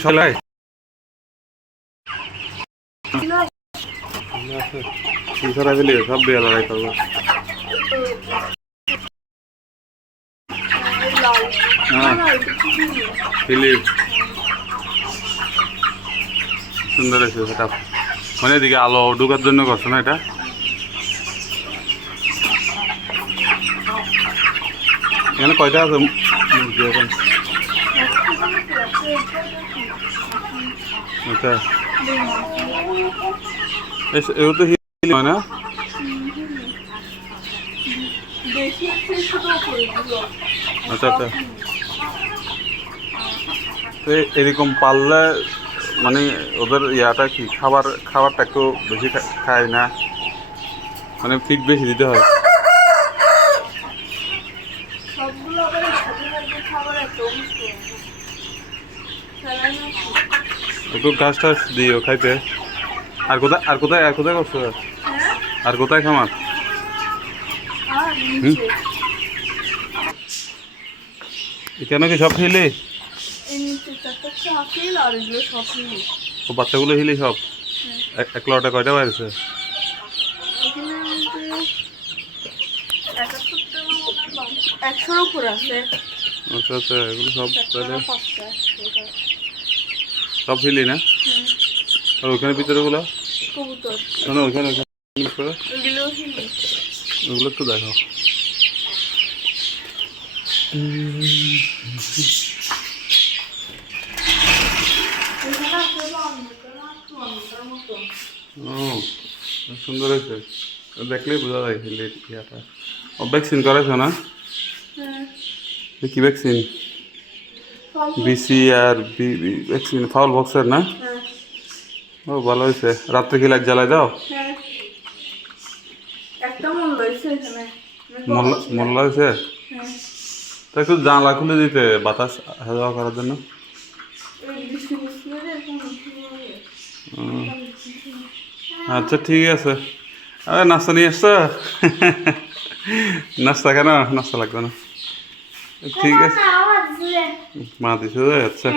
সলাই সরাই ফেলি সব দিয়ে লড়াই করবো। হ্যাঁ ফিলিপ সুন্দর আছে সেটা, মানে এদিকে আলো ঢুকার জন্য করছো না এটা। এখানে কয়টা আছে মুরগি এখন? আচ্ছা এগুলো তো হিল হয় না? আচ্ছা আচ্ছা, তো এরকম পাললে মানে ওদের ইয়াটা কি খাবারটা একটু বেশি খায় না, মানে ফিড বেশি দিতে হয়? একটু ঘাস টাস দিও খাইতে। আর কোথায় করছো? আর কোথায় খামার? কেন কি সব হিলি? ও বাচ্চাগুলো হিলি সব এক লটে কয়টা বাইরেছে? আচ্ছা আচ্ছা, এগুলো সব তাহলে সব হিলি না? আর ওইখানে ভিতরেগুলো শোনো, ওইখানে ওগুলো একটু দেখো। ও সুন্দর হয়েছে, দেখলেই বোঝা যায় হিলির ইয়াটা। ও ভ্যাকসিন করেছো না? কি ভ্যাকসিন? বিসি আর ভ্যাকসিন ফাউল বক্সের না? ও ভালো হয়েছে। রাত্রে কি লাইট জ্বালায় দাও? মোল্লা হয়েছে তো, একটু জানলা খুলে দিতে বাতাস হাওয়া করার জন্য। আচ্ছা ঠিক আছে। আরে নাস্তা নিয়ে আসছো? নাস্তা কেন? নাস্তা লাগবে না, ঠিক আছে। মা দিছে? আচ্ছা